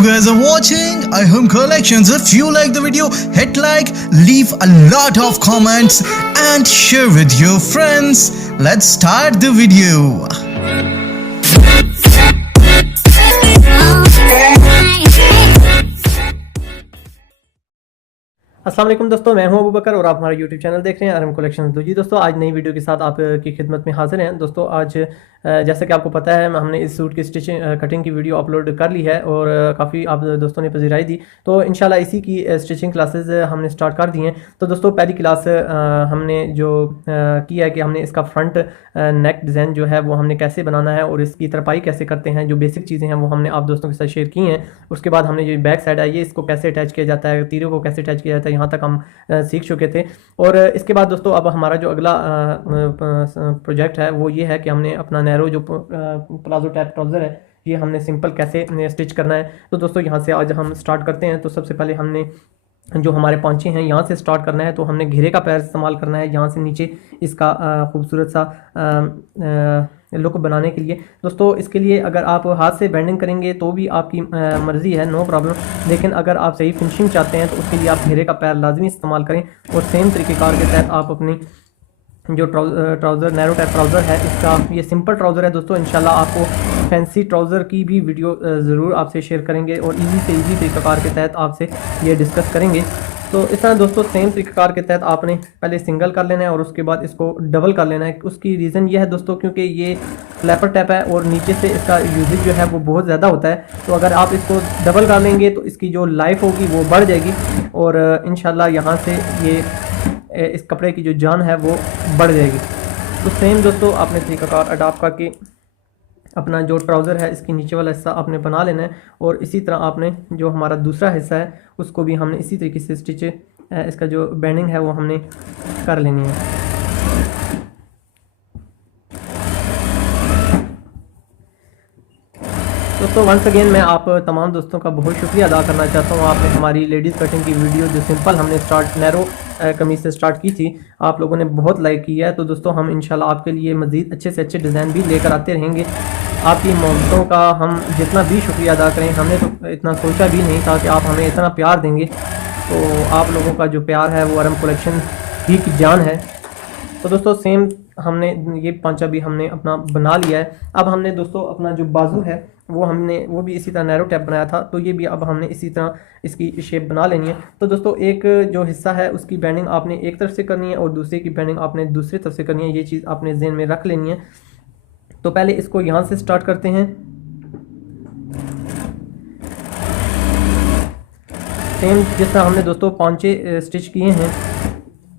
you guys are watching iHome Collections. If you like the video, hit like, leave a lot of comments and share with your friends. Let's start the video. अस्सलाम वालेकुम दोस्तों, मैं हूं अबू बकर और आप हमारा YouTube channel देख रहे हैं आरएम कलेक्शन। तो जी दोस्तों, आज नई वीडियो के साथ आपकी खिदमत में हाजिर हैं। दोस्तों आज जैसा कि आपको पता है, हमने इस सूट की स्टिचिंग कटिंग की वीडियो अपलोड कर ली है और काफ़ी आप दोस्तों ने पजीराई दी। तो इंशाल्लाह इसी की स्टिचिंग क्लासेस हमने स्टार्ट कर दी हैं। तो दोस्तों पहली क्लास हमने जो किया है कि हमने इसका फ्रंट नेक डिज़ाइन जो है वो हमने कैसे बनाना है और इसकी तरपाई कैसे करते हैं, जो बेसिक चीज़ें हैं वो हमने आप दोस्तों के साथ शेयर की हैं। उसके बाद हमने जो बैक साइड है ये इसको कैसे अटैच किया जाता है, तीरों को कैसे अटैच किया जाता है, यहाँ तक हम सीख चुके थे। और इसके बाद दोस्तों अब हमारा जो अगला प्रोजेक्ट है वो ये है कि हमने अपना नैरो जो प्लाजो टाइप ट्राउज़र है ये हमने सिंपल कैसे स्टिच करना है। तो दोस्तों यहाँ से आज हम स्टार्ट करते हैं। तो सबसे पहले हमने जो हमारे पांचे हैं यहाँ से स्टार्ट करना है। तो हमने घेरे का पैर इस्तेमाल करना है यहाँ से नीचे इसका खूबसूरत सा लुक बनाने के लिए। दोस्तों इसके लिए अगर आप हाथ से बेंडिंग करेंगे तो भी आपकी मर्ज़ी है, नो प्रॉब्लम। लेकिन अगर आप सही फिनिशिंग चाहते हैं तो उसके लिए आप घेरे का पैर लाजमी इस्तेमाल करें। और सेम तरीक़ेकार के तहत आप अपनी जो ट्राउज़र नैरो टाइप ट्राउज़र है, इसका ये सिंपल ट्राउज़र है दोस्तों। इंशाल्लाह आपको फैंसी ट्राउज़र की भी वीडियो ज़रूर आपसे शेयर करेंगे और इजी से इजी तरीक़ाकार के तहत आपसे ये डिस्कस करेंगे। तो इस तरह दोस्तों सेम तरीक़ाकार के तहत आपने पहले सिंगल कर लेना है और उसके बाद इसको डबल कर लेना है। उसकी रीज़न ये है दोस्तों क्योंकि ये फ्लैपर टैप है और नीचे से इसका यूजेज जो है वो बहुत ज़्यादा होता है। तो अगर आप इसको डबल कर लेंगे तो इसकी जो लाइफ होगी वो बढ़ जाएगी और इंशाल्लाह यहाँ से ये इस कपड़े की जो जान है वो बढ़ जाएगी। तो सेम दोस्तों आपने तरीक़ाकार अडॉप्ट करके अपना जो ट्राउज़र है इसकी नीचे वाला हिस्सा आपने बना लेना है और इसी तरह आपने जो हमारा दूसरा हिस्सा है उसको भी हमने इसी तरीके से स्टिच इसका जो बेंडिंग है वो हमने कर लेनी है। दोस्तों वंस अगेन मैं आप तमाम दोस्तों का बहुत शुक्रिया अदा करना चाहता हूँ। आपने हमारी लेडीज़ कटिंग की वीडियो जो सिंपल हमने स्टार्ट नैरो कमीज से स्टार्ट की थी, आप लोगों ने बहुत लाइक किया है। तो दोस्तों हम इंशाल्लाह आपके लिए मज़ीद अच्छे से अच्छे डिज़ाइन भी लेकर आते रहेंगे। आपकी मोहब्बतों का हम जितना भी शुक्रिया अदा करें, हमने तो इतना सोचा भी नहीं था कि आप हमें इतना प्यार देंगे। तो आप लोगों का जो प्यार है वो आरएम कलेक्शन ही की जान है। तो दोस्तों सेम हमने ये पांचा भी हमने अपना बना लिया है। अब हमने दोस्तों अपना जो बाजू है वो भी इसी तरह नैरो टैप बनाया था, तो ये भी अब हमने इसी तरह इसकी शेप बना लेनी है। तो दोस्तों एक जो हिस्सा है उसकी बेंडिंग आपने एक तरफ से करनी है और दूसरे की बेंडिंग आपने दूसरी तरफ से करनी है। ये चीज़ आपने ज़हन में रख लेनी है। तो पहले इसको यहाँ से स्टार्ट करते हैं। सेम जिस तरह हमने दोस्तों पांचे स्टिच किए हैं,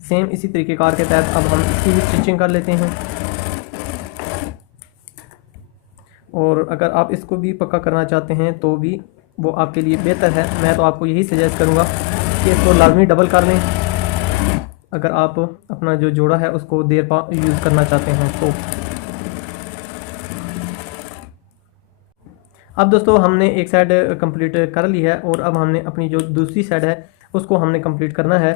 सेम इसी तरीक़ेकार के तहत अब हम इसकी भी स्टिचिंग कर लेते हैं। और अगर आप इसको भी पक्का करना चाहते हैं तो भी वो आपके लिए बेहतर है। मैं तो आपको यही सजेस्ट करूँगा कि इसको लाजमी डबल कर लें अगर आप अपना जो जोड़ा है उसको देर पा यूज़ करना चाहते हैं। तो अब दोस्तों हमने एक साइड कंप्लीट कर ली है और अब हमने अपनी जो दूसरी साइड है उसको हमने कंप्लीट करना है।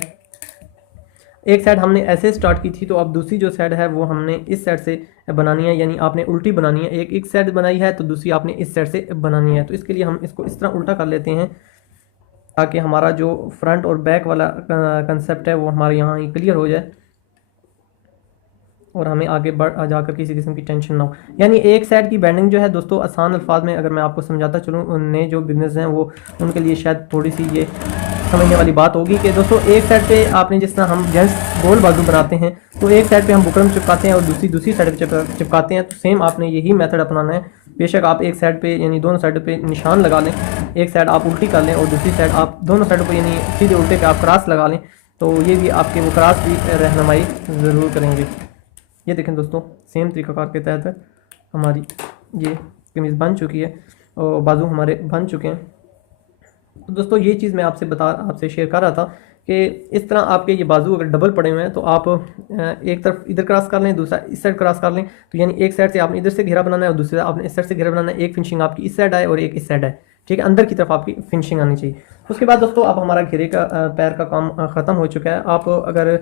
एक साइड हमने ऐसे स्टार्ट की थी, तो अब दूसरी जो साइड है वो हमने इस साइड से बनानी है, यानी आपने उल्टी बनानी है। एक साइड बनाई है तो दूसरी आपने इस साइड से बनानी है। तो इसके लिए हम इसको इस तरह उल्टा कर लेते हैं ताकि हमारा जो फ्रंट और बैक वाला कंसेप्ट है वो हमारे यहाँ ही क्लियर हो जाए और हमें आगे बढ़ जाकर किसी किस्म की टेंशन ना हो। यानी एक साइड की बेंडिंग जो है दोस्तों आसान अल्फाज में अगर मैं आपको समझाता चलूँ, नए जो बिजनेस हैं वो उनके लिए शायद थोड़ी सी ये समझने वाली बात होगी कि दोस्तों एक साइड पे आपने जिस तरह हम जेंट्स गोल बाजू बनाते हैं तो एक साइड पे हम बुकरम चिपकाते हैं और दूसरी साइड पे चिपकाते हैं। तो सेम आपने यही मेथड अपनाना है। बेशक आप एक साइड पे यानी दोनों साइड पे निशान लगा लें, एक साइड आप उल्टी कर लें और दूसरी साइड आप दोनों साइडों पे यानी सीधे उल्टे पे आप क्रॉस लगा लें। तो ये भी आपके वो क्रॉस भी रहनुमाई ज़रूर करेंगे। ये देखें दोस्तों सेम तरीक़ाकार के तहत हमारी ये कमीज़ बन चुकी है और बाजू हमारे बन चुके हैं। तो दोस्तों ये चीज़ मैं आपसे शेयर कर रहा था कि इस तरह आपके ये बाजू अगर डबल पड़े हुए हैं तो आप एक तरफ इधर क्रॉस कर लें, दूसरा इस साइड क्रॉस कर लें। तो यानी एक साइड से आपने इधर से घेरा बनाना है और दूसरी आपने इस साइड से घेरा बनाना है। एक फिनिशिंग आपकी इस साइड आए और एक इस साइड आए, ठीक है, अंदर की तरफ आपकी फिनिशिंग आनी चाहिए। उसके बाद दोस्तों अब हमारा घेरे का पैर का काम ख़त्म हो चुका है। आप अगर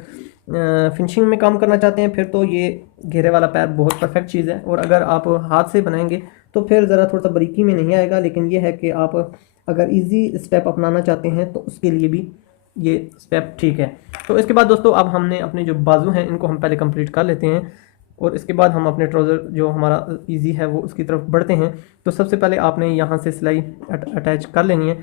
फिनिशिंग में काम करना चाहते हैं फिर तो ये घेरे वाला पैर बहुत परफेक्ट चीज़ है। और अगर आप हाथ से बनाएंगे तो फिर ज़रा थोड़ा सा बारीकी में नहीं आएगा, लेकिन ये है कि आप अगर इजी स्टेप अपनाना चाहते हैं तो उसके लिए भी ये स्टेप ठीक है। तो इसके बाद दोस्तों अब हमने अपने जो बाजू हैं इनको हम पहले कंप्लीट कर लेते हैं और इसके बाद हम अपने ट्राउज़र जो हमारा इजी है वो उसकी तरफ बढ़ते हैं। तो सबसे पहले आपने यहाँ से सिलाई अटैच कर लेनी है।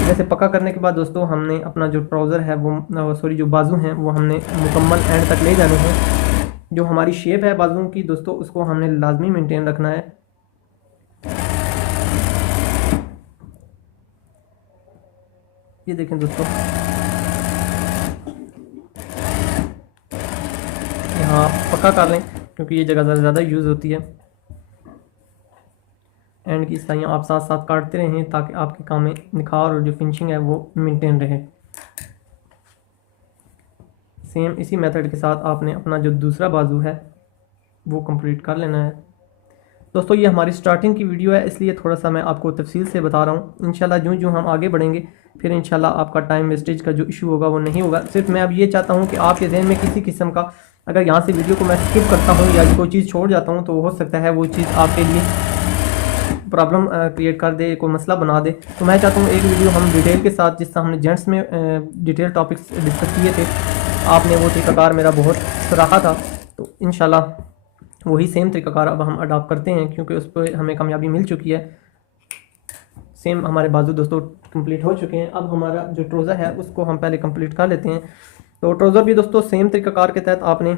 जैसे पक्का करने के बाद दोस्तों हमने अपना जो ट्राउज़र है वो जो बाजू हैं वो हमने मुकम्मल एंड तक ले जाने हैं। जो हमारी शेप है बाजुओं की दोस्तों उसको हमने लाजमी मेंटेन रखना है। ये देखें दोस्तों, यहाँ पक्का कर लें क्योंकि ये जगह ज़्यादा यूज़ होती है। एंड की सिलाइयाँ आप साथ साथ काटते रहें ताकि आपके काम में निखार और जो फिनिशिंग है वो मेंटेन रहे। सेम इसी मेथड के साथ आपने अपना जो दूसरा बाजू है वो कंप्लीट कर लेना है। दोस्तों ये हमारी स्टार्टिंग की वीडियो है इसलिए थोड़ा सा मैं आपको तफसील से बता रहा हूँ। इंशाल्लाह जो हम आगे बढ़ेंगे फिर इंशाल्लाह आपका टाइम वेस्टेज का जो इशू होगा वो नहीं होगा। सिर्फ मैं अब ये चाहता हूँ कि आपके जहन में किसी किस्म का अगर यहाँ से वीडियो को मैं स्किप करता हूँ या कोई चीज़ छोड़ जाता हूँ तो हो सकता है वो चीज़ आपके लिए प्रॉब्लम क्रिएट कर दे, कोई मसला बना दे। तो मैं चाहता हूँ एक वीडियो हम डिटेल के साथ, जिस तरह हमने जेंट्स में डिटेल टॉपिक्स डिस्कस किए थे, आपने वो तरीक़ाकार मेरा बहुत सराहा था, तो इंशाल्लाह वही सेम तरीक़ाकार अब हम अडॉप्ट करते हैं क्योंकि उस पर हमें कामयाबी मिल चुकी है। सेम हमारे बाजू दोस्तों कंप्लीट हो चुके हैं। अब हमारा जो ट्राउज़र है उसको हम पहले कंप्लीट कर लेते हैं। तो ट्राउज़र भी दोस्तों सेम तरीक़ाकार के तहत आपने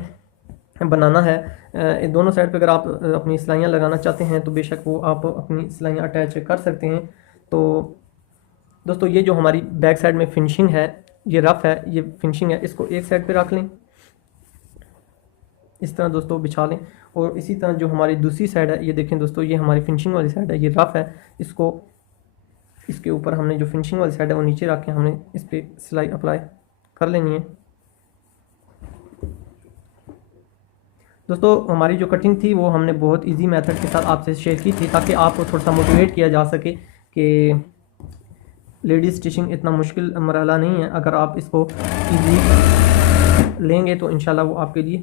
बनाना है। दोनों साइड पे अगर आप अपनी सिलाइयाँ लगाना चाहते हैं तो बेशक वो आप अपनी सिलाइयाँ अटैच कर सकते हैं। तो दोस्तों ये जो हमारी बैक साइड में फिनिशिंग है, ये रफ़ है, ये फिनिशिंग है, इसको एक साइड पे रख लें, इस तरह दोस्तों बिछा लें। और इसी तरह जो हमारी दूसरी साइड है, ये देखें दोस्तों, ये हमारी फिनिशिंग वाली साइड है, ये रफ़ है, इसको इसके ऊपर हमने जो फिनिशिंग वाली साइड है वो नीचे रख के हमने इस पर सिलाई अप्लाई कर लेनी है। दोस्तों हमारी जो कटिंग थी वो हमने बहुत इजी मेथड के साथ आपसे शेयर की थी ताकि आपको थोड़ा सा मोटिवेट किया जा सके कि लेडीज़ स्टिचिंग इतना मुश्किल मरहला नहीं है। अगर आप इसको इजी लेंगे तो इंशाल्लाह वो आपके लिए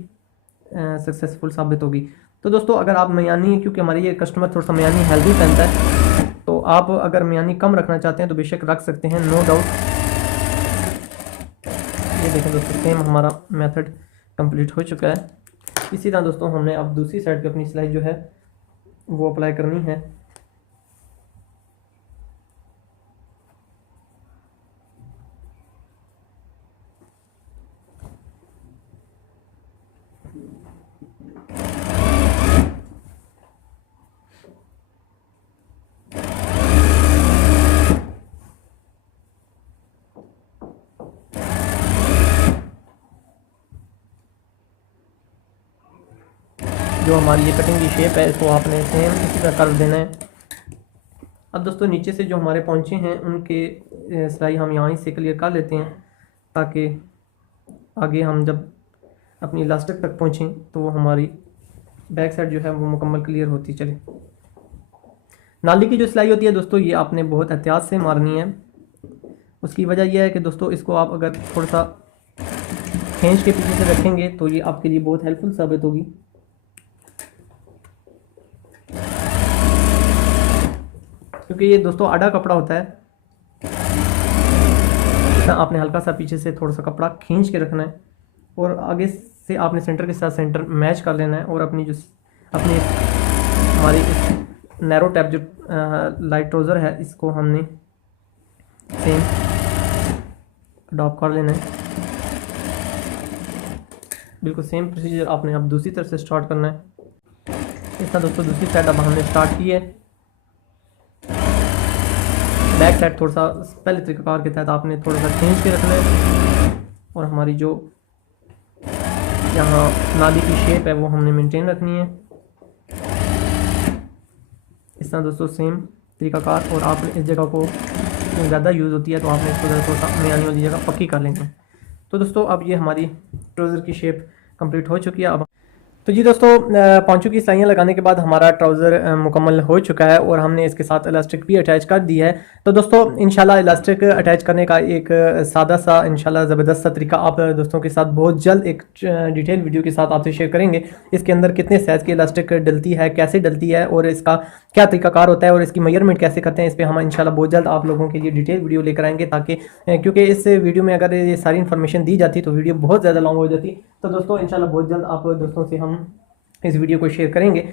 सक्सेसफुल साबित होगी। तो दोस्तों अगर आप मियानी, क्योंकि हमारी ये कस्टमर थोड़ा सा मियानी हेल्दी पहनता है, तो आप अगर मियानी कम रखना चाहते हैं तो बेशक रख सकते हैं, नो डाउट। ये देखें दोस्तों, सेम हमारा मेथड कंप्लीट हो चुका है। इसी तरह दोस्तों हमने अब दूसरी साइड पे अपनी सिलाई जो है वो अप्लाई करनी है। जो हमारी ये कटिंग की शेप है इसको आपने सेम इसी तरह कर देना है। अब दोस्तों नीचे से जो हमारे पहुँचे हैं उनके सिलाई हम यहाँ से क्लियर कर लेते हैं ताकि आगे हम जब अपनी इलास्टिक तक पहुँचें तो वो हमारी बैक साइड जो है वो मुकम्मल क्लियर होती चले। नाली की जो सिलाई होती है दोस्तों ये आपने बहुत एहतियात से मारनी है। उसकी वजह यह है कि दोस्तों इसको आप अगर थोड़ा सा खींच के पीछे से रखेंगे तो ये आपके लिए बहुत हेल्पफुल साबित होगी। क्योंकि ये दोस्तों आड़ा कपड़ा होता है, तो आपने हल्का सा पीछे से थोड़ा सा कपड़ा खींच के रखना है और आगे से आपने सेंटर के साथ सेंटर मैच कर लेना है और अपनी हमारी नैरो टैप जो लाइट ट्राउज़र है इसको हमने सेम अडॉप्ट कर लेना है। बिल्कुल सेम प्रोसीजर आपने अब दूसरी तरफ से स्टार्ट करना है। इस तरह दोस्तों दूसरी साइड अब हमने स्टार्ट की है। बैक साइड थोड़ा सा पहले तरीक़ाकार के तहत आपने थोड़ा सा खींच के रखना है और हमारी जो यहाँ नाली की शेप है वो हमने मेंटेन रखनी है। इस तरह दोस्तों सेम तरीक़ाकार। और आपने इस जगह को ज़्यादा यूज़ होती है तो आपने इसको थोड़ा सा मियानी वाली जगह पक्की कर लेनी है। तो दोस्तों अब ये हमारी ट्राउज़र की शेप कंप्लीट हो चुकी है। अब तो जी दोस्तों, पांचों की सिलाइयाँ लगाने के बाद हमारा ट्राउज़र मुकम्मल हो चुका है और हमने इसके साथ इलास्टिक भी अटैच कर दी है। तो दोस्तों इंशाल्लाह इलास्टिक अटैच करने का एक सादा सा इंशाल्लाह ज़बरदस्त सा तरीका आप दोस्तों के साथ बहुत जल्द एक डिटेल वीडियो के साथ आपसे शेयर करेंगे। इसके अंदर कितने साइज़ की इलास्टिक डलती है, कैसे डलती है और इसका क्या तरीकाकार होता है और इसकी मेजरमेंट कैसे करते हैं, इस पर हम इंशाल्लाह बहुत जल्द आप लोगों के लिए डिटेल वीडियो लेकर आएंगे, ताकि क्योंकि इस वीडियो में अगर ये सारी इन्फॉर्मेशन दी जाती तो वीडियो बहुत ज़्यादा लॉन्ग हो जाती। तो दोस्तों इंशाल्लाह बहुत जल्द आप दोस्तों से हम इस वीडियो को शेयर करेंगे।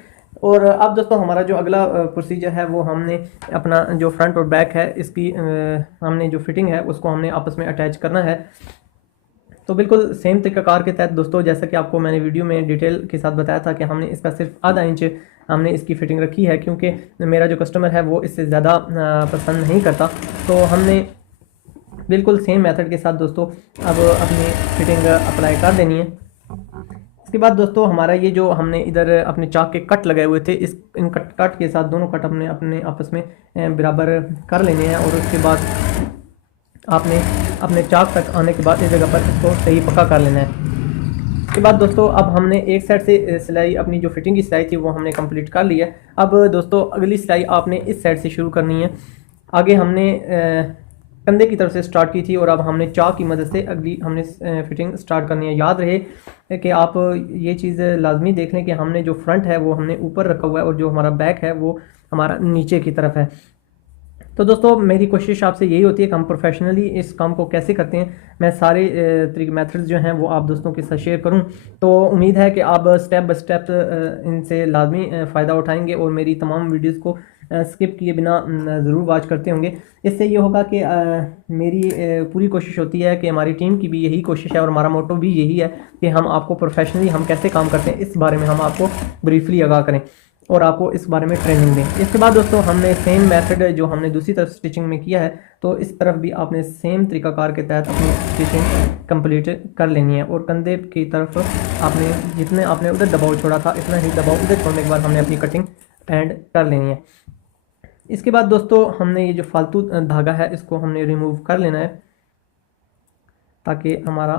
और अब दोस्तों हमारा जो अगला प्रोसीजर है वो हमने अपना जो फ्रंट और बैक है इसकी हमने जो फिटिंग है उसको हमने आपस में अटैच करना है। तो बिल्कुल सेम तरीकाकार के तहत दोस्तों, जैसा कि आपको मैंने वीडियो में डिटेल के साथ बताया था कि हमने इसका सिर्फ आधा इंच हमने इसकी फ़िटिंग रखी है, क्योंकि मेरा जो कस्टमर है वो इससे ज़्यादा पसंद नहीं करता। तो हमने बिल्कुल सेम मेथड के साथ दोस्तों अब अपनी फ़िटिंग अप्लाई कर देनी है। इसके बाद दोस्तों हमारा ये जो हमने इधर अपने चाक के कट लगाए हुए थे, इन कट के साथ दोनों कट हमने अपने आपस में बराबर कर लेने हैं और उसके बाद आपने अपने चाक तक आने के बाद इस जगह पर इसको सही पक्का कर लेना है। इसके बाद दोस्तों अब हमने एक साइड से सिलाई, अपनी जो फिटिंग की सिलाई थी वो हमने कंप्लीट कर ली है। अब दोस्तों अगली सिलाई आपने इस साइड से शुरू करनी है। आगे हमने कंधे की तरफ से स्टार्ट की थी और अब हमने चाक की मदद से अगली हमने फिटिंग स्टार्ट करनी है। याद रहे कि आप ये चीज़ लाजमी देख लें कि हमने जो फ्रंट है वो हमने ऊपर रखा हुआ है और जो हमारा बैक है वो हमारा नीचे की तरफ है। तो दोस्तों मेरी कोशिश आपसे यही होती है कि हम प्रोफेशनली इस काम को कैसे करते हैं, मैं सारे मेथड्स जो हैं वो आप दोस्तों के साथ शेयर करूं। तो उम्मीद है कि आप स्टेप बाय स्टेप इनसे लाजमी फ़ायदा उठाएंगे और मेरी तमाम वीडियोस को स्किप किए बिना ज़रूर वॉच करते होंगे। इससे ये होगा कि मेरी पूरी कोशिश होती है कि हमारी टीम की भी यही कोशिश है और हमारा मोटो भी यही है कि हम आपको प्रोफेशनली हम कैसे काम करते हैं इस बारे में हम आपको ब्रीफली आगाह करें और आपको इस बारे में ट्रेनिंग दें। इसके बाद दोस्तों हमने सेम मेथड जो हमने दूसरी तरफ स्टिचिंग में किया है, तो इस तरफ भी आपने सेम तरीकाकार के तहत अपनी स्टिचिंग कंप्लीट कर लेनी है। और कंधे की तरफ आपने जितने आपने उधर दबाव छोड़ा था इतना ही दबाव उधर छोड़ने के बाद हमने अपनी कटिंग एंड कर लेनी है। इसके बाद दोस्तों हमने ये जो फालतू धागा है इसको हमने रिमूव कर लेना है, ताकि हमारा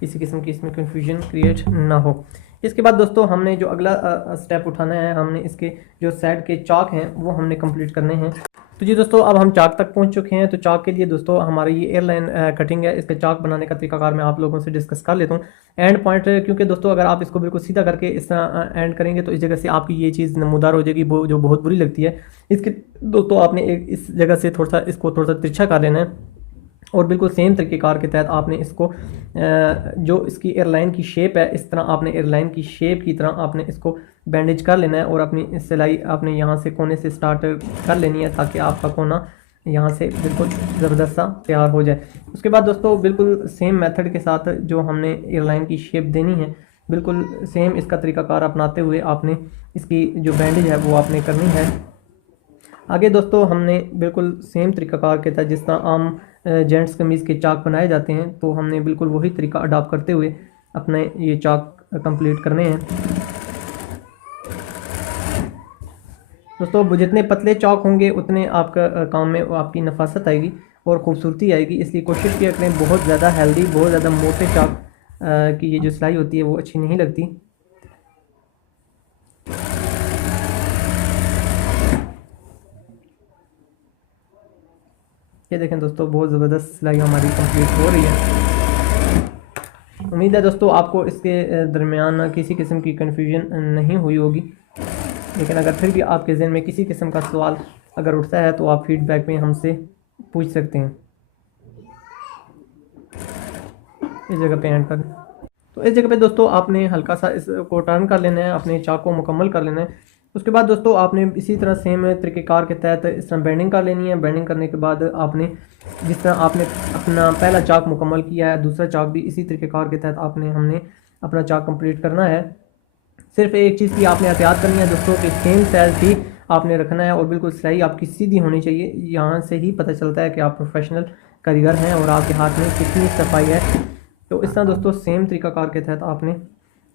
किसी किस्म की इसमें कन्फ्यूजन क्रिएट ना हो। इसके बाद दोस्तों हमने जो अगला स्टेप उठाना है, हमने इसके जो साइड के चाक हैं वो हमने कंप्लीट करने हैं। तो जी दोस्तों अब हम चाक तक पहुंच चुके हैं। तो चाक के लिए दोस्तों हमारा ये एयरलाइन कटिंग है, इसके चाक बनाने का तरीकाकार मैं आप लोगों से डिस्कस कर लेता हूँ। एंड पॉइंट, क्योंकि दोस्तों अगर आप इसको बिल्कुल सीधा करके इस तरह एंड करेंगे तो इस जगह से आपकी ये चीज़ नमूदार हो जाएगी, जो बहुत बुरी लगती है। इसके दोस्तों आपने एक इस जगह से इसको थोड़ा सा तिरछा कर लेना है और बिल्कुल सेम तरीक़ेकार के तहत आपने इसको जो इसकी एयरलाइन की शेप है इस तरह आपने एयरलाइन की शेप की तरह आपने इसको बैंडेज कर लेना है और अपनी सिलाई आपने यहाँ से कोने से स्टार्ट कर लेनी है, ताकि आपका कोना यहाँ से बिल्कुल ज़बरदस्त सा तैयार हो जाए। उसके बाद दोस्तों बिल्कुल सेम मेथड के साथ जो हमने एयरलाइन की शेप देनी है, बिल्कुल सेम इसका तरीकाकार अपनाते हुए आपने इसकी जो बैंडेज है वो आपने करनी है। आगे दोस्तों हमने बिल्कुल सेम तरीकाकार के तहत जिस तरह आम जेंट्स कमीज़ के चाक बनाए जाते हैं, तो हमने बिल्कुल वही तरीका अडॉप्ट करते हुए अपने ये चाक कंप्लीट करने हैं। दोस्तों जितने पतले चाक होंगे उतने आपका काम में आपकी नफासत आएगी और ख़ूबसूरती आएगी, इसलिए कोशिश किया करें बहुत ज़्यादा हेल्दी, बहुत ज़्यादा मोटे चाक की ये जो सिलाई होती है वो अच्छी नहीं लगती। ये देखें दोस्तों बहुत ज़बरदस्त सिलाई हमारी कंप्लीट हो रही है। उम्मीद है दोस्तों आपको इसके दरमियान किसी किस्म की कन्फ्यूजन नहीं हुई होगी, लेकिन अगर फिर भी आपके ज़हन में किसी किस्म का सवाल अगर उठता है तो आप फीडबैक में हमसे पूछ सकते हैं। इस जगह पे एंड कर, तो इस जगह पे दोस्तों आपने हल्का सा इसको टर्न कर लेना है, अपने चाक को मुकम्मल कर लेना है। उसके बाद दोस्तों आपने इसी तरह सेम तरीक़ेकार के तहत इस तरह बेंडिंग कर लेनी है। बेंडिंग करने के बाद आपने जिस तरह आपने अपना पहला चाक मुकम्मल किया है, दूसरा चाक भी इसी तरीक़ेकार के तहत हमने अपना चाक कंप्लीट करना है। सिर्फ एक चीज़ की आपने एहतियात करनी है दोस्तों कि सेम साइज़ ही आपने रखना है और बिल्कुल सिलाई आपकी सीधी होनी चाहिए। यहाँ से ही पता चलता है कि आप प्रोफेशनल कारीगर हैं और आपके हाथ में कितनी सफाई है। तो इस तरह दोस्तों सेम तरीक़ाकार के तहत आपने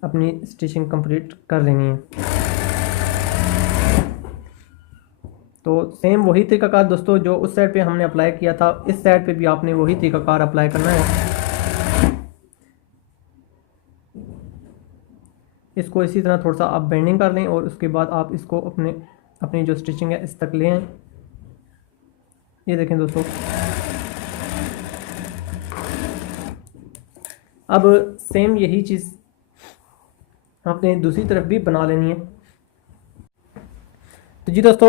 अपनी स्टिचिंग कंप्लीट कर लेनी है। तो सेम वही तरीकाकार दोस्तों जो उस साइड पे हमने अप्लाई किया था, इस साइड पे भी आपने वही तरीकाकार अप्लाई करना है। इसको इसी तरह थोड़ा सा आप बेंडिंग कर लें और उसके बाद आप इसको अपनी जो स्टिचिंग है इस तक ले आएँ। ये देखें दोस्तों, अब सेम यही चीज़ आपने दूसरी तरफ भी बना लेनी है। तो जी दोस्तों,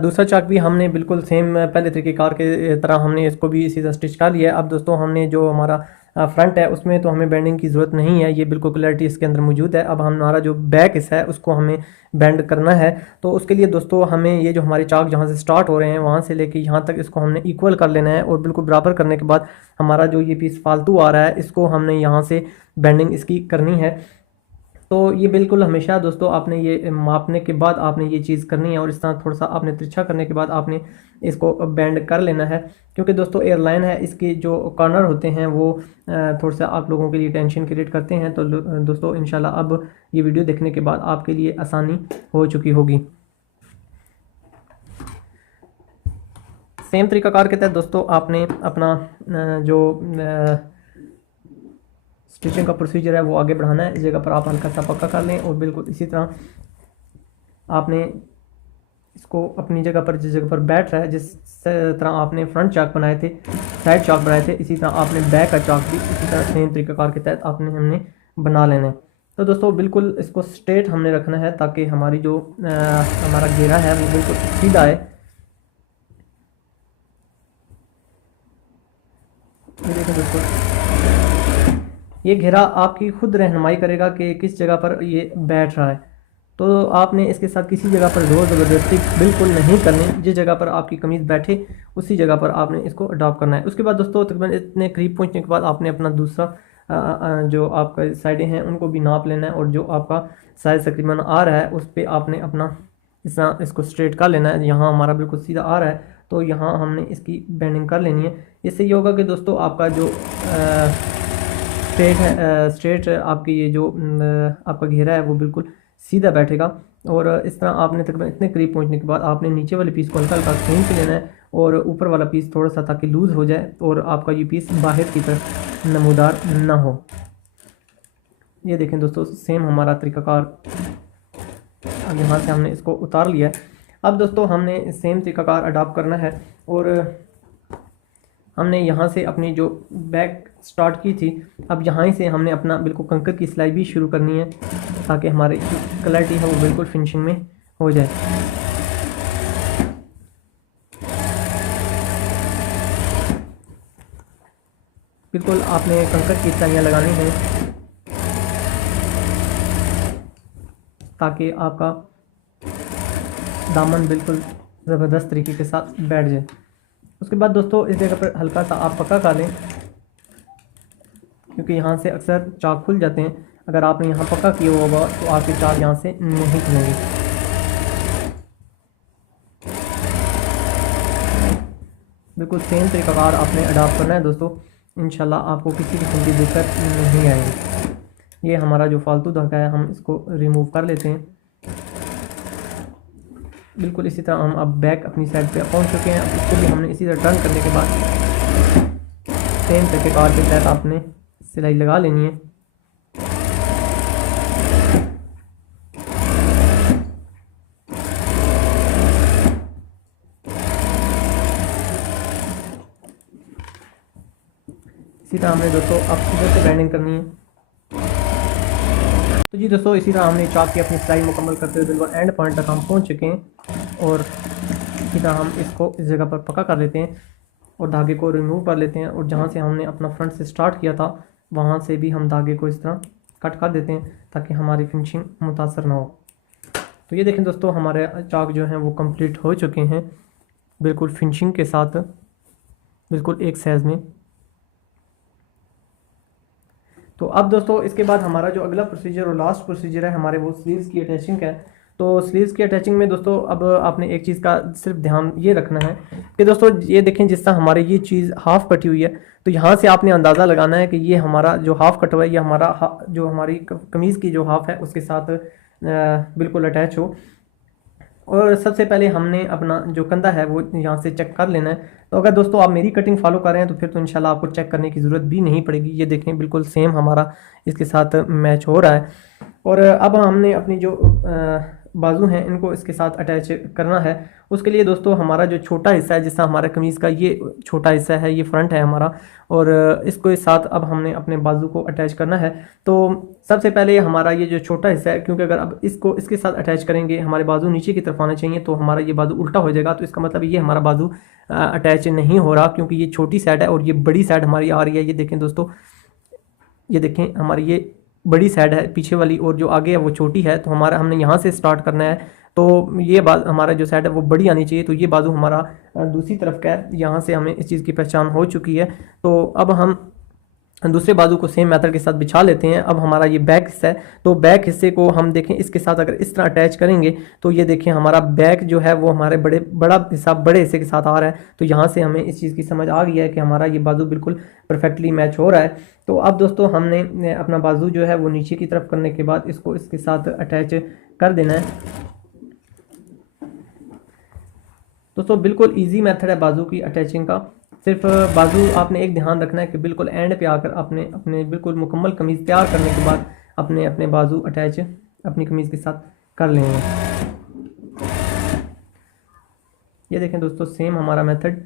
दूसरा चाक भी हमने बिल्कुल सेम पहले तरीक़ेकार के तरह हमने इसको भी इसी तरह स्टिच कर लिया है। अब दोस्तों हमने जो हमारा फ्रंट है उसमें तो हमें बेंडिंग की ज़रूरत नहीं है, ये बिल्कुल क्लैरिटी इसके अंदर मौजूद है। अब हमारा जो बैक हिस्सा है उसको हमें बेंड करना है। तो उसके लिए दोस्तों हमें ये जो हमारे चाक जहाँ से स्टार्ट हो रहे हैं वहाँ से लेके यहाँ तक इसको हमने इक्वल कर लेना है, और बिल्कुल बराबर करने के बाद हमारा जो ये पीस फालतू आ रहा है इसको हमने यहाँ से बेंडिंग इसकी करनी है। तो ये बिल्कुल हमेशा दोस्तों आपने ये मापने के बाद आपने ये चीज़ करनी है, और इस तरह थोड़ा सा आपने तिरछा करने के बाद आपने इसको बेंड कर लेना है। क्योंकि दोस्तों एयरलाइन है, इसके जो कॉर्नर होते हैं वो थोड़ा सा आप लोगों के लिए टेंशन क्रिएट करते हैं। तो दोस्तों इंशाल्लाह अब ये वीडियो देखने के बाद आपके लिए आसानी हो चुकी होगी। सेम तरीक़ाकार के तहत दोस्तों आपने अपना जो स्टिचिंग का प्रोसीजर है वो आगे बढ़ाना है। इस जगह पर आप हल्का सा पक्का कर लें, और बिल्कुल इसी तरह आपने इसको अपनी जगह पर जिस जगह पर बैठ रहा है, जिस तरह आपने फ्रंट चाक बनाए थे, साइड चाक बनाए थे, इसी तरह आपने बैक का चाक भी इसी तरह सेम तरीक़ाकार के तहत हमने बना लेना है। तो दोस्तों बिल्कुल इसको स्ट्रेट हमने रखना है ताकि हमारी जो हमारा घेरा है वो बिल्कुल सीधा है। ये देखो दोस्तों, ये घेरा आपकी खुद रहनुमाई करेगा कि किस जगह पर ये बैठ रहा है। तो आपने इसके साथ किसी जगह पर ज़ोर ज़बरदस्ती बिल्कुल नहीं करनी, जिस जगह पर आपकी कमीज़ बैठे उसी जगह पर आपने इसको अडॉप्ट करना है। उसके बाद दोस्तों तकरीबन इतने करीब पहुंचने के बाद आपने अपना दूसरा जो आपका साइडें हैं उनको भी नाप लेना है, और जो आपका साइज़ तकरीबन आ रहा है उस पर आपने अपना इसको स्ट्रेट कर लेना है। यहाँ हमारा बिल्कुल सीधा आ रहा है तो यहाँ हमने इसकी बेंडिंग कर लेनी है। इससे ये होगा कि दोस्तों आपका जो स्ट्रेट आपकी ये जो आपका घेरा है वो बिल्कुल सीधा बैठेगा। और इस तरह आपने तकरीबन इतने करीब पहुंचने के बाद आपने नीचे वाले पीस को हल्का हल्का खींच लेना है, और ऊपर वाला पीस थोड़ा सा ताकि लूज़ हो जाए और आपका ये पीस बाहर की तरफ नमूदार ना हो। ये देखें दोस्तों, सेम हमारा तरीक़ाकार अब यहाँ से हमने इसको उतार लिया है। अब दोस्तों हमने सेम तरीक़ाकार अडॉप्ट करना है, और हमने यहाँ से अपनी जो बैक स्टार्ट की थी, अब यहाँ से हमने अपना बिल्कुल कंकर की सिलाई भी शुरू करनी है ताकि हमारी क्लैरिटी है वो बिल्कुल फिनिशिंग में हो जाए। बिल्कुल आपने कंकर की सिलाइयाँ लगानी है ताकि आपका दामन बिल्कुल ज़बरदस्त तरीके के साथ बैठ जाए। उसके बाद दोस्तों इस जगह पर हल्का सा आप पक्का कर लें, क्योंकि यहाँ से अक्सर चाक खुल जाते हैं। अगर आपने यहाँ पक्का किया होगा तो आपके चाक यहाँ से नहीं खुलेंगे। बिल्कुल सेम तरीक़ाकार आपने अडॉप्ट करना है दोस्तों, इंशाल्लाह आपको किसी किस्म की दिक्कत नहीं आएगी। ये हमारा जो फालतू धागा है हम इसको रिमूव कर लेते हैं। बिल्कुल इसी तरह हम अब बैक अपनी साइड पे पहुंच चुके हैं। अब इसको भी हमने इसी तरह टर्न करने के बाद सेम तरीक़ेकार के तहत आपने सिलाई लगा लेनी है। इसी तरह हमने दोस्तों अब इधर से बेंडिंग करनी है। तो जी दोस्तों इसी तरह हमने चाक की अपनी सिलाई मुकम्मल करते हुए बिल्कुल एंड पॉइंट तक हम पहुंच चुके हैं, और इसी तरह हम इसको इस जगह पर पक्का कर लेते हैं और धागे को रिमूव कर लेते हैं। और जहां से हमने अपना फ्रंट से स्टार्ट किया था वहां से भी हम धागे को इस तरह कट कर देते हैं ताकि हमारी फिनिशिंग मुतासर ना हो। तो ये देखें दोस्तों, हमारे चाक जो हैं वो कंप्लीट हो चुके हैं बिल्कुल फिनिशिंग के साथ, बिल्कुल एक साइज़ में। तो अब दोस्तों इसके बाद हमारा जो अगला प्रोसीजर और लास्ट प्रोसीजर है हमारे वो स्लीव्स की अटैचिंग है। तो स्लीव्स की अटैचिंग में दोस्तों अब आपने एक चीज़ का सिर्फ ध्यान ये रखना है कि दोस्तों ये देखें, जिस तरह हमारी ये चीज़ हाफ़ कटी हुई है, तो यहाँ से आपने अंदाज़ा लगाना है कि ये हमारा जो हाफ़ कट हुआ है ये हमारा जो हमारी कमीज़ की जो हाफ़ है उसके साथ बिल्कुल अटैच हो। और सबसे पहले हमने अपना जो कंधा है वो यहाँ से चेक कर लेना है। तो अगर दोस्तों आप मेरी कटिंग फॉलो कर रहे हैं तो फिर तो इंशाल्लाह आपको चेक करने की ज़रूरत भी नहीं पड़ेगी। ये देखें बिल्कुल सेम हमारा इसके साथ मैच हो रहा है। और अब हमने अपनी जो बाजू हैं इनको इसके साथ अटैच करना है। उसके लिए दोस्तों हमारा जो छोटा हिस्सा है, जिसका हमारा कमीज़ का ये छोटा हिस्सा है, ये फ्रंट है हमारा, और इसको इस साथ अब हमने अपने बाजू को अटैच करना है। तो सबसे पहले हमारा ये जो छोटा हिस्सा है, क्योंकि अगर अब इसको इसके साथ अटैच करेंगे हमारे बाजू नीचे की तरफ आना चाहिए, तो हमारा ये बाजू उल्टा हो जाएगा। तो इसका मतलब ये हमारा बाजू अटैच नहीं हो रहा, क्योंकि ये छोटी साइड है और ये बड़ी साइड हमारी आ रही है। ये देखें दोस्तों, ये देखें हमारी ये बड़ी साइड है पीछे वाली, और जो आगे है वो छोटी है। तो हमारा हमने यहाँ से स्टार्ट करना है। तो ये हमारा जो साइड है वो बड़ी आनी चाहिए। तो ये बाजू हमारा दूसरी तरफ का है। यहाँ से हमें इस चीज़ की पहचान हो चुकी है। तो अब हम दूसरे बाजू को सेम मेथड के साथ बिछा लेते हैं। अब हमारा ये बैक हिस्सा है, तो बैक हिस्से को हम देखें इसके साथ अगर इस तरह अटैच करेंगे तो ये देखें हमारा बैक जो है वो हमारे बड़ा हिस्सा बड़े हिस्से के साथ आ रहा है। तो यहाँ से हमें इस चीज़ की समझ आ गई है कि हमारा ये बाजू बिल्कुल परफेक्टली मैच हो रहा है। तो अब दोस्तों हमने अपना बाजू जो है वो नीचे की तरफ करने के बाद इसको इसके साथ अटैच कर देना है। दोस्तों बिल्कुल ईजी मेथड है बाजू की अटैचिंग का। सिर्फ बाजू आपने एक ध्यान रखना है कि बिल्कुल एंड पे आकर अपने बिल्कुल मुकम्मल कमीज़ तैयार करने के बाद अपने बाजू अटैच अपनी कमीज़ के साथ कर लेंगे। ये देखें दोस्तों सेम हमारा मेथड,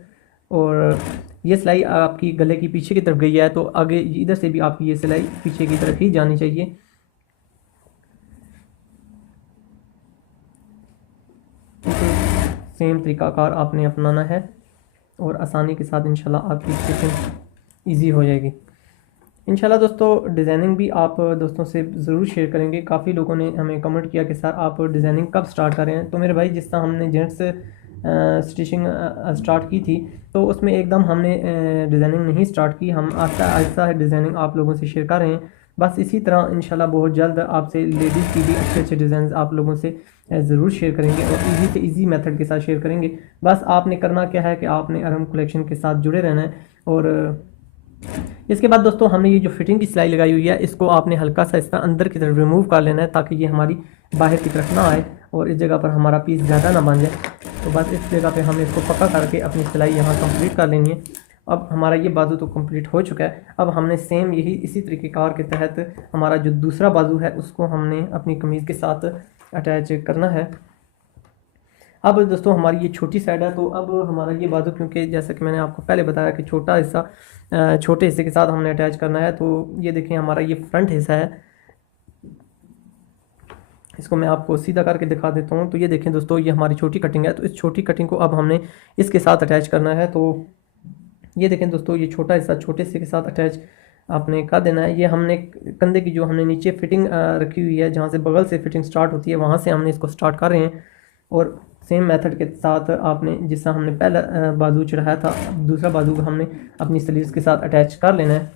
और ये सिलाई आपकी गले की पीछे की तरफ गई है, तो आगे इधर से भी आपकी ये सिलाई पीछे की तरफ ही जानी चाहिए। सेम तरीकाकार आपने अपनाना है और आसानी के साथ इंशाल्लाह आपकी स्टिचिंग ईजी हो जाएगी। इंशाल्लाह दोस्तों डिज़ाइनिंग भी आप दोस्तों से ज़रूर शेयर करेंगे। काफ़ी लोगों ने हमें कमेंट किया कि सर आप डिज़ाइनिंग कब स्टार्ट कर रहे हैं। तो मेरे भाई जिस तरह हमने जेंट्स स्टिचिंग स्टार्ट की थी, तो उसमें एकदम हमने डिज़ाइनिंग नहीं स्टार्ट की। हम आहिस्ता आहिस्ता डिज़ाइनिंग आप लोगों से शेयर कर रहे हैं। बस इसी तरह इंशाल्लाह बहुत जल्द आपसे लेडीज़ की भी अच्छे अच्छे डिज़ाइन आप लोगों से ज़रूर शेयर करेंगे और इजी से इजी मेथड के साथ शेयर करेंगे। बस आपने करना क्या है कि आपने अरहम कलेक्शन के साथ जुड़े रहना है। और इसके बाद दोस्तों हमने ये जो फिटिंग की सिलाई लगाई हुई है, इसको आपने हल्का सा इस तरह अंदर की तरफ रिमूव कर लेना है, ताकि ये हमारी बाहर की तरफ ना आए और इस जगह पर हमारा पीस ज़्यादा ना बन जाए। तो बस इस जगह पे हमें इसको पक्का करके अपनी सिलाई यहाँ कंप्लीट कर लेनी है। अब हमारा ये बाजू तो कंप्लीट हो चुका है। अब हमने सेम इसी तरीक़ेकार के तहत हमारा जो दूसरा बाजू है उसको हमने अपनी कमीज़ के साथ अटैच करना है। अब दोस्तों हमारी ये छोटी साइड है, तो अब हमारा ये बाजू, क्योंकि जैसा कि मैंने आपको पहले बताया कि छोटा हिस्सा छोटे हिस्से के साथ हमने अटैच करना है। तो ये देखें हमारा ये फ्रंट हिस्सा है, इसको मैं आपको सीधा करके दिखा देता हूँ। तो ये देखें दोस्तों, ये हमारी छोटी कटिंग है। तो इस छोटी कटिंग को अब हमने इसके साथ अटैच करना है। तो ये देखें दोस्तों, ये छोटा हिस्सा छोटे हिस्से के साथ अटैच आपने कर देना है। ये हमने कंधे की जो हमने नीचे फिटिंग रखी हुई है, जहाँ से बगल से फिटिंग स्टार्ट होती है, वहाँ से हमने इसको स्टार्ट कर रहे हैं। और सेम मेथड के साथ आपने जिस तरह हमने पहला बाजू चढ़ाया था, दूसरा बाजू को हमने अपनी स्लीव्स के साथ अटैच कर लेना है।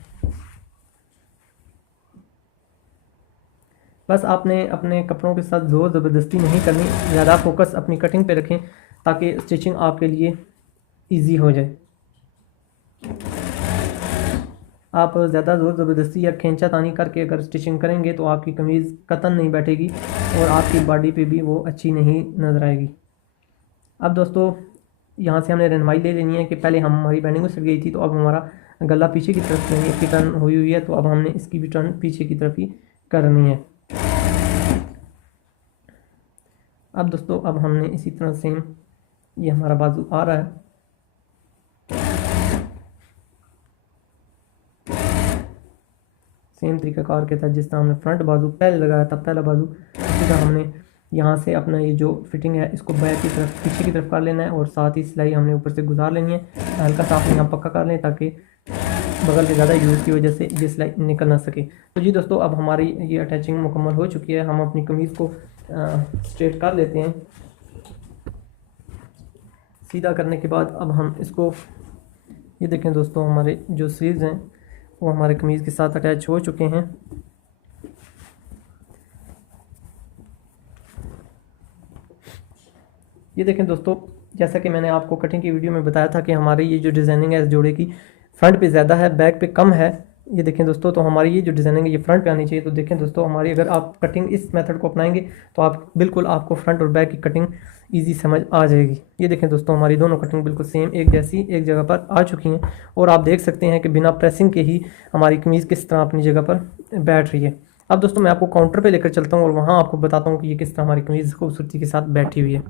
बस आपने अपने कपड़ों के साथ ज़ोर ज़बरदस्ती नहीं करनी, ज़्यादा फोकस अपनी कटिंग पे रखें ताकि स्टिचिंग आपके लिए इजी हो जाए। आप ज़्यादा ज़ोर ज़बरदस्ती या खींचा तानी करके अगर स्टिचिंग करेंगे तो आपकी कमीज़ कतन नहीं बैठेगी और आपकी बॉडी पे भी वो अच्छी नहीं नज़र आएगी। अब दोस्तों यहाँ से हमने रहनुमाई ले लेनी है कि पहले हमारी बेंडिंग उस गई थी, तो अब हमारा गला पीछे की तरफ यानी इसकी टर्न हुई है, तो अब हमने इसकी भी टर्न पीछे की तरफ ही करनी है। अब दोस्तों अब हमने इसी तरह सेम ये हमारा बाजू आ रहा है। सेम तरीक़ाकार के साथ जिस तरह हमने फ्रंट बाजू पहले लगाया था, पहला बाजू, इसी तरह हमने यहाँ से अपना ये जो फिटिंग है इसको बैक की तरफ पीछे की तरफ कर लेना है और साथ ही सिलाई हमने ऊपर से गुजार लेनी है। हल्का सा आपने यहाँ पक्का कर लें ताकि बगल से ज़्यादा यूज़ की वजह से ये सिलाई निकल ना सके। तो जी दोस्तों अब हमारी ये अटैचिंग मुकम्मल हो चुकी है। हम अपनी कमीज़ को स्ट्रेट कर लेते हैं। सीधा करने के बाद अब हम इसको, ये देखें दोस्तों, हमारे जो स्लीव्स हैं वो हमारे कमीज़ के साथ अटैच हो चुके हैं। ये देखें दोस्तों, जैसा कि मैंने आपको कटिंग की वीडियो में बताया था कि हमारी ये जो डिज़ाइनिंग है इस जोड़े की फ्रंट पे ज़्यादा है, बैक पे कम है। ये देखें दोस्तों, तो हमारी ये जो डिज़ाइनिंग है ये फ्रंट पे आनी चाहिए। तो देखें दोस्तों, हमारी अगर आप कटिंग इस मेथड को अपनाएंगे तो आप बिल्कुल आपको फ्रंट और बैक की कटिंग ईजी समझ आ जाएगी। ये देखें दोस्तों, हमारी दोनों कटिंग बिल्कुल सेम एक जैसी एक जगह पर आ चुकी हैं और आप देख सकते हैं कि बिना प्रेसिंग के ही हमारी कमीज़ किस तरह अपनी जगह पर बैठ रही है। अब दोस्तों मैं आपको काउंटर पे लेकर चलता हूँ और वहाँ आपको बताता हूँ कि ये किस तरह हमारी कमीज़ खूबसूरती के साथ बैठी हुई है।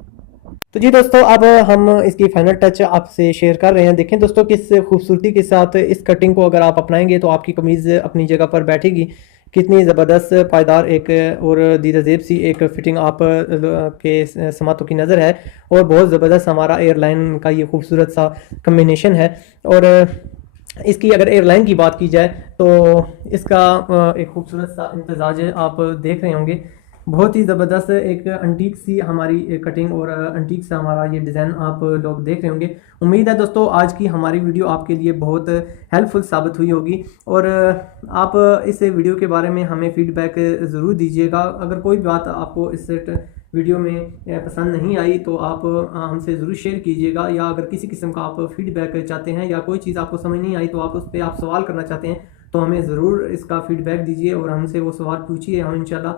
तो जी दोस्तों, अब हम इसकी फाइनल टच आपसे शेयर कर रहे हैं। देखें दोस्तों, किस खूबसूरती के साथ इस कटिंग को अगर आप अपनाएंगे तो आपकी कमीज़ अपनी जगह पर बैठेगी। कितनी ज़बरदस्त पायदार एक और दीदा ज़ेब सी एक फिटिंग आप के समातों की नज़र है, और बहुत ज़बरदस्त हमारा एयरलाइन का ये खूबसूरत सा कम्बिनेशन है। और इसकी अगर एयरलाइन की बात की जाए तो इसका एक खूबसूरत सा इम्तजाज आप देख रहे होंगे। बहुत ही ज़बरदस्त एक अंटीक सी हमारी कटिंग और अंटीक सा हमारा ये डिज़ाइन आप लोग देख रहे होंगे। उम्मीद है दोस्तों आज की हमारी वीडियो आपके लिए बहुत हेल्पफुल साबित हुई होगी, और आप इस वीडियो के बारे में हमें फ़ीडबैक ज़रूर दीजिएगा। अगर कोई बात आपको इस वीडियो में पसंद नहीं आई तो आप हमसे ज़रूर शेयर कीजिएगा, या अगर किसी किस्म का आप फीडबैक चाहते हैं या कोई चीज़ आपको समझ नहीं आई तो आप उस पर आप सवाल करना चाहते हैं तो हमें ज़रूर इसका फीडबैक दीजिए और हमसे वो सवाल पूछिए। हम इंशाल्लाह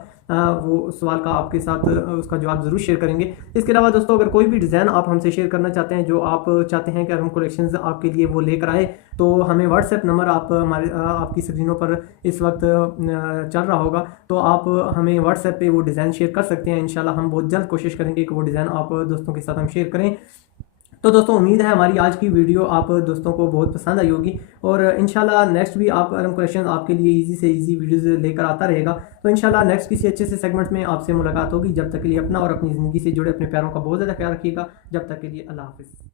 वो सवाल का आपके साथ उसका जवाब ज़रूर शेयर करेंगे। इसके अलावा दोस्तों, अगर कोई भी डिज़ाइन आप हमसे शेयर करना चाहते हैं जो आप चाहते हैं कि हम कलेक्शंस आपके लिए वो लेकर आए, तो हमें व्हाट्सएप नंबर आप हमारे आपकी स्क्रीनों पर इस वक्त चल रहा होगा, तो आप हमें व्हाट्सएप पे वो डिज़ाइन शेयर कर सकते हैं। इंशाल्लाह हम बहुत जल्द कोशिश करेंगे कि वो डिज़ाइन आप दोस्तों के साथ हम शेयर करें। तो दोस्तों, उम्मीद है हमारी आज की वीडियो आप दोस्तों को बहुत पसंद आई होगी, और इंशाल्लाह नेक्स्ट भी आप कलेक्शन आपके लिए इजी से इजी वीडियोस लेकर आता रहेगा। तो इंशाल्लाह नेक्स्ट किसी अच्छे से सेगमेंट में आपसे मुलाकात होगी। जब तक के लिए अपना और अपनी ज़िंदगी से जुड़े अपने प्यारों का बहुत ज़्यादा ख्याल रखिएगा। जब तक के लिए अल्लाह हाफिज़।